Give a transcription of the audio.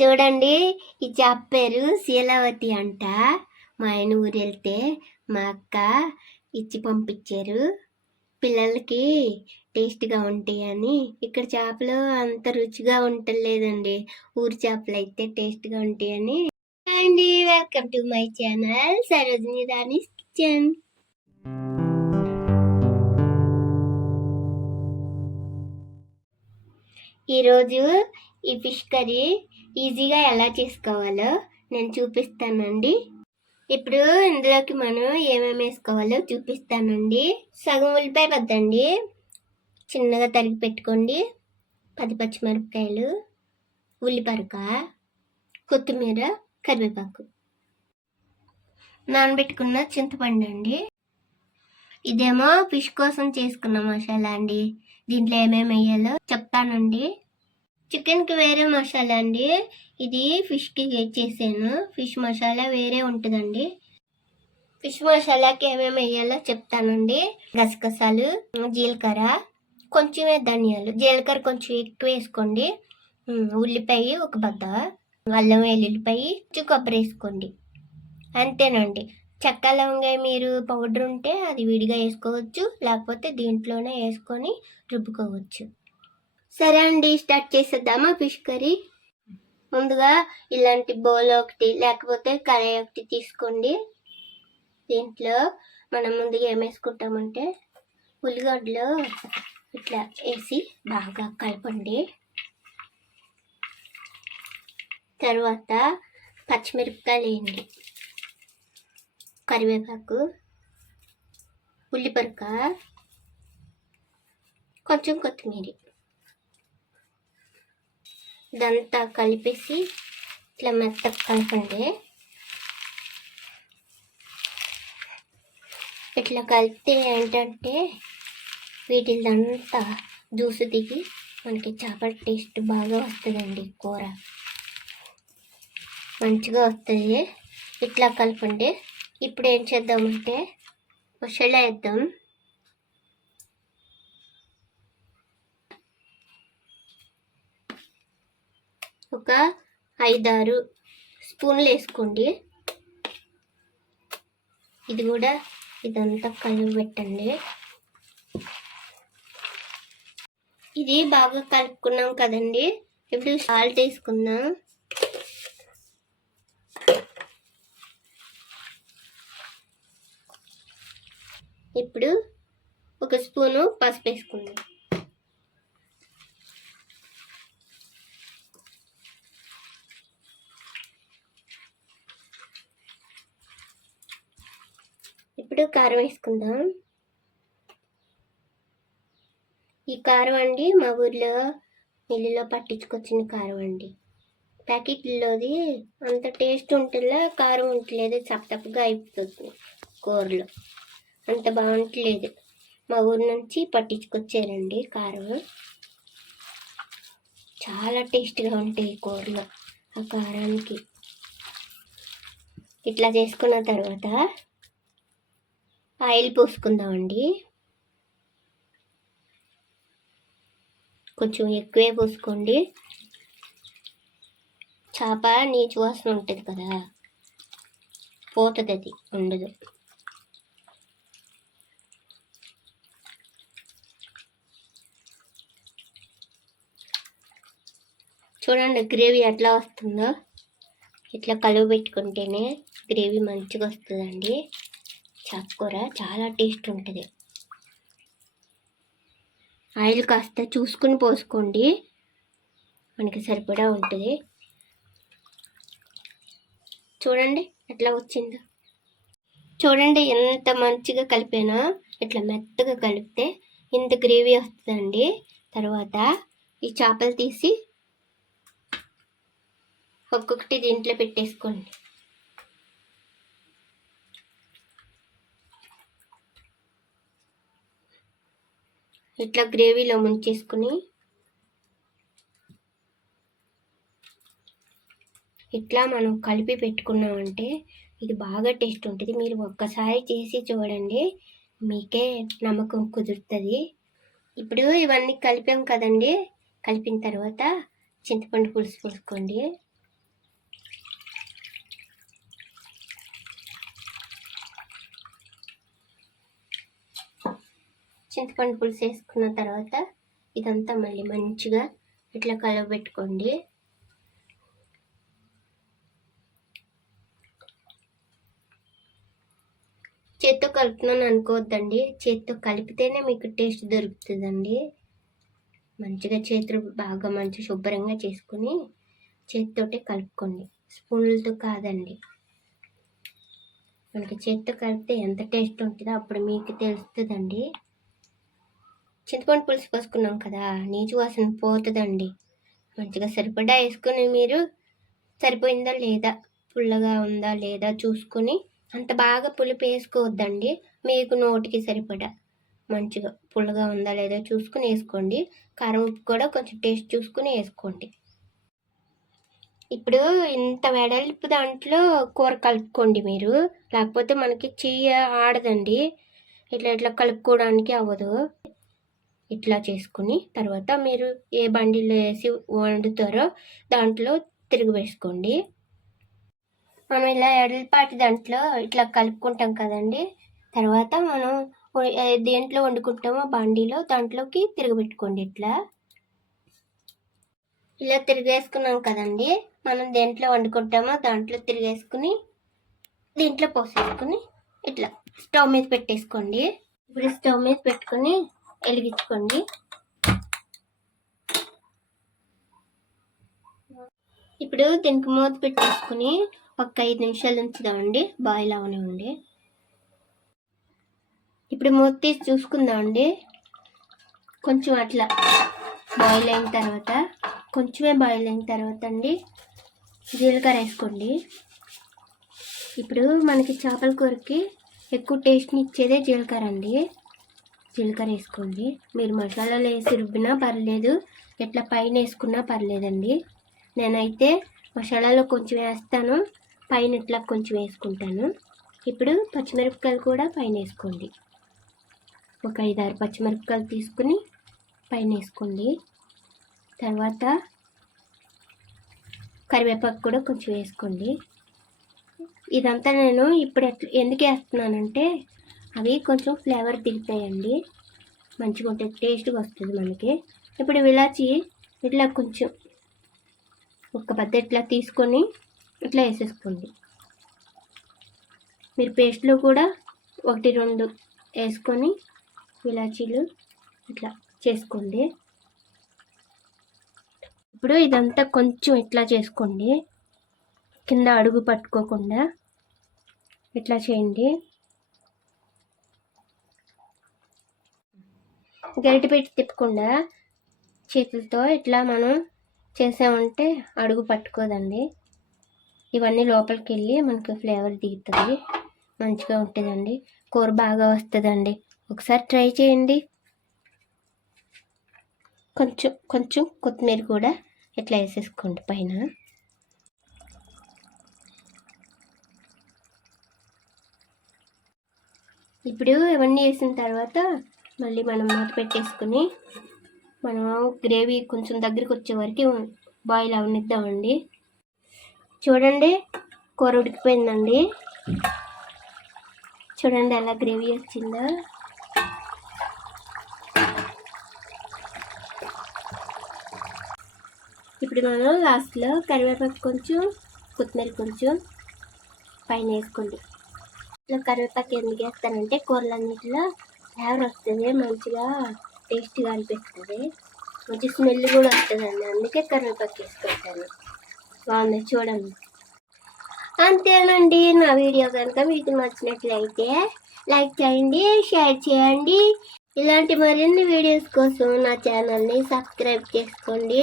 చూడండి, ఈ చేప పేరు శీలావతి అంట. మా ఆయన ఊరు వెళ్తే మా అక్క ఇచ్చి పంపించారు. పిల్లలకి టేస్ట్గా ఉంటాయని. ఇక్కడ చేపలు అంత రుచిగా ఉండలేదండి, ఊరి చేపలు అయితే టేస్ట్గా ఉంటాయని. అండి, welcome to my channel Sarojini Rani's kitchen. ఈరోజు ఈ ఫిష్ కర్రీ ఈజీగా ఎలా చేసుకోవాలో నేను చూపిస్తానండి. ఇప్పుడు ఇందులోకి మనం ఏమేమి వేసుకోవాలో చూపిస్తానండి. సగం ఉల్లిపాయ వద్దండి, చిన్నగా తరిగి పెట్టుకోండి. 10 పచ్చిమిరపకాయలు, ఉల్లిపరక, కొత్తిమీర, కరివేపాకు, నానబెట్టుకున్న చింతపండు అండి. ఇదేమో ఫిష్ కోసం చేసుకున్న మసాలా అండి. దీంట్లో ఏమేమి వేయాలో చెప్తానండి. చికెన్కి వేరే మసాలా అండి, ఇది ఫిష్కి చేసాను. ఫిష్ మసాలా వేరే ఉంటుందండి. ఫిష్ మసాలాకి ఏమేమి వేయాలో చెప్తానండి. గసగసాలు, జీలకర్ర, కొంచెమే ధనియాలు. జీలకర్ర కొంచెం ఎక్కువ వేసుకోండి. ఉల్లిపాయ ఒక బద్ద, అల్లం వెల్లుల్లిపాయ, కొబ్బరి వేసుకోండి. అంతేనండి. చెక్క లవంగాయ మీరు పౌడర్ ఉంటే అది విడిగా వేసుకోవచ్చు, లేకపోతే దీంట్లోనే వేసుకొని రుబ్బుకోవచ్చు. సరే అండి, స్టార్ట్ చేసేద్దామా ఫిష్ కర్రీ. ముందుగా ఇలాంటి బౌల్ ఒకటి లేకపోతే కడాయి ఒకటి తీసుకోండి. దీంట్లో మనం ముందుగా ఏం వేసుకుంటామంటే ఉల్లిగడ్డలు ఇట్లా వేసి బాగా కలపండి. తర్వాత పచ్చిమిరపకాయలు వేయండి, కరివేపాకు, ఉల్లిపరక, కొంచెం కొత్తిమీర. ఇదంతా కలిపేసి ఇట్లా మెత్తగా కలపండి. ఇట్లా కలిపితే ఏంటంటే వీటిదంతా జ్యూసు దిగి మనకి చేపల టేస్ట్ బాగా వస్తుందండి. కూర మంచిగా వస్తుంది. ఇట్లా కలపండి. ఇప్పుడు ఏం చేద్దామంటే మసాలా వేద్దాం. ఒక 5-6 స్పూన్లు వేసుకోండి. ఇది కూడా ఇదంతా కలిపి పెట్టండి. ఇది బాగా కలుపుకున్నాం కదండి. ఇప్పుడు సాల్ట్ వేసుకుందాం. ఇప్పుడు 1 స్పూను పసుపు వేసుకుందాం. ఇప్పుడు కారం వేసుకుందాం. ఈ కారం అండి మా ఊర్లో మిల్లులో పట్టించుకొచ్చిన కారం అండి. ప్యాకెట్లోది అంత టేస్ట్ ఉంటుందా, కారం ఉండలేదు, చప్పగా అయిపోతుంది కూరలో, అంత బాగుంటలేదు. మా ఊరు నుంచి పట్టించుకొచ్చారండి కారం. చాలా టేస్ట్గా ఉంటాయి కూరలో ఆ కారానికి. ఇట్లా చేసుకున్న తర్వాత ఆయిల్ పోసుకుందామండి. కొంచెం ఎక్కువే పోసుకోండి. చేప నీచు వాసన ఉంటుంది కదా, పోతుంది, అది ఉండదు. చూడండి గ్రేవీ ఎట్లా వస్తుందో. ఇట్లా కలువ పెట్టుకుంటేనే గ్రేవీ మంచిగా వస్తుందండి. చేపకూర చాలా టేస్ట్ ఉంటుంది. ఆయిల్ కాస్త చూసుకుని పోసుకోండి, మనకి సరిపడా ఉంటుంది. చూడండి ఎట్లా వచ్చిందో. చూడండి ఎంత మంచిగా కలిపానో. ఇట్లా మెత్తగా కలిపితే ఇంత గ్రేవీ వస్తుందండి. తర్వాత ఈ చేపలు తీసి ఒక్కొక్కటి దీంట్లో పెట్టేసుకోండి. ఇట్లా గ్రేవీలో ముంచేసుకుని ఇట్లా మనం కలిపి పెట్టుకున్నామంటే ఇది బాగా టేస్ట్ ఉంటుంది. మీరు ఒక్కసారి చేసి చూడండి, మీకే నమ్మకం కుదురుతుంది. ఇప్పుడు ఇవన్నీ కలిపాం కదండి. కలిపిన తర్వాత చింతపండు పులుసు పోసుకోండి. చింతపండు పులుసు వేసుకున్న తర్వాత ఇదంతా మళ్ళీ మంచిగా ఇట్లా కలవబెట్టుకోండి. చేత్తో కలుపుతున్నాను అనుకోవద్దండి, చేత్తో కలిపితేనే మీకు టేస్ట్ దొరుకుతుందండి. మంచిగా చేతులు బాగా మంచి శుభ్రంగా చేసుకుని చేతితోటే కలుపుకోండి, స్పూన్లతో కాదండి. మనకి చేతితో కలిపితే ఎంత టేస్ట్ ఉంటుందో అప్పుడు మీకు తెలుస్తుందండి. చింతపండు పులుసు పోసుకున్నాం కదా, నీచు వాసన పోతుందండి. మంచిగా సరిపడా వేసుకొని మీరు సరిపోయిందా లేదా, పుల్లగా ఉందా లేదా చూసుకొని, అంత బాగా పులుపు వేసుకోవద్దండి. మీకు నోటికి సరిపడా మంచిగా పుల్లగా ఉందా లేదా చూసుకుని వేసుకోండి. కారం ఉప్పు కూడా కొంచెం టేస్ట్ చూసుకుని వేసుకోండి. ఇప్పుడు ఇంత వెడల్పు దాంట్లో కూర కలుపుకోండి మీరు, లేకపోతే మనకి చెయ్యి ఆడదండి. ఇట్లా ఇట్లా కలుపుకోవడానికి అవ్వదు. ఇట్లా చేసుకుని తర్వాత మీరు ఏ బండిలో వేసి వండుతారో దాంట్లో తిరిగి వేసుకోండి. మనం ఇలా ఎడలపాటి దాంట్లో ఇట్లా కలుపుకుంటాం కదండి. తర్వాత మనం దేంట్లో వండుకుంటామో బండిలో దాంట్లోకి తిరగబెట్టుకోండి. ఇలా తిరిగేసుకున్నాం కదండి. మనం దేంట్లో వండుకుంటామో దాంట్లో తిరిగేసుకుని దీంట్లో పోసేసుకుని ఇట్లా స్టవ్ మీద పెట్టేసుకోండి. ఇప్పుడు స్టవ్ మీద పెట్టుకుని వెలిగించుకోండి. ఇప్పుడు దీనికి మూత పెట్టేసుకుని ఒక 5 నిమిషాలు ఉంచుదామండి, బాయిల్ అవనివ్వండి. ఇప్పుడు మూత తీసి చూసుకుందామండి. కొంచెం అట్లా బాయిల్ అయిన తర్వాత, కొంచెమే బాయిల్ అయిన తర్వాత అండి జీలకర్ర వేసుకోండి. ఇప్పుడు మనకి చేపల కూరకి ఎక్కువ టేస్ట్ని ఇచ్చేదే జీలకర్ర అండి. జీలకర్ర వేసుకోండి. మీరు మసాలాలు వేసి రుబ్బినా పర్లేదు, ఇట్లా పైన వేసుకున్నా పర్లేదండి. నేనైతే మసాలాలో కొంచెం వేస్తాను, పైన ఇట్లా కొంచెం వేసుకుంటాను. ఇప్పుడు పచ్చిమిరపకాయలు కూడా పైన వేసుకోండి. ఒక 5-6 పచ్చిమిరపకాయలు తీసుకుని పైన వేసుకోండి. తర్వాత కరివేపాకు కూడా కొంచెం వేసుకోండి. ఇదంతా నేను ఇప్పుడు ఎందుకు వేస్తున్నానంటే అవి కొంచెం ఫ్లేవర్ దిగుతాయండి, మంచిగా ఉంటుంది, టేస్ట్గా వస్తుంది మనకి. ఇప్పుడు ఇలాచి ఇట్లా కొంచెం ఒక బద్ద ఇట్లా తీసుకొని ఇట్లా వేసేసుకోండి. మీరు పేస్ట్లో కూడా 1-2 వేసుకొని ఇలాచీలు ఇట్లా చేసుకోండి. ఇప్పుడు ఇదంతా కొంచెం ఇట్లా చేసుకోండి, కింద అడుగు పట్టుకోకుండా ఇట్లా చేయండి. గరిటె పెట్టి తిప్పకుండా చేతులతో ఇట్లా మనం చేసామంటే అడుగు పట్టుకోదండి. ఇవన్నీ లోపలికి వెళ్ళి మనకి ఫ్లేవర్ దిగుతుంది, మంచిగా ఉంటుందండి. కూర బాగా వస్తుందండి, ఒకసారి ట్రై చేయండి. కొంచెం కొంచెం కొత్తిమీర కూడా ఇట్లా వేసేసుకోండి పైన. ఇప్పుడు ఇవన్నీ వేసిన తర్వాత మళ్ళీ మనం మూత పెట్టేసుకుని మనం గ్రేవీ కొంచెం దగ్గరికి వచ్చే వరకు బాయిల్ అవనిద్దామండి. చూడండి కూర ఉడికిపోయిందండి. చూడండి ఎలా గ్రేవీ వచ్చిందో. ఇప్పుడు మనం లాస్ట్లో కరివేపాకు కొంచెం, కొత్తిమీర కొంచెం పైన వేసుకోండి. ఇట్లా కరివేపాకు ఎందుకు వేస్తానంటే కూరలన్నిటిలో ఫ్లేవర్ వస్తుంది, మంచిగా టేస్ట్గా అనిపిస్తుంది, మంచి స్మెల్ కూడా వస్తుందండి. అందుకే కరివేపాకు వేసుకుంటాను. బాగుంది చూడండి. అంతేనండి. నా వీడియో కనుక మీకు నచ్చినట్లయితే లైక్ చేయండి, షేర్ చేయండి. ఇలాంటి మరిన్ని వీడియోస్ కోసం నా ఛానల్ని సబ్స్క్రైబ్ చేసుకోండి.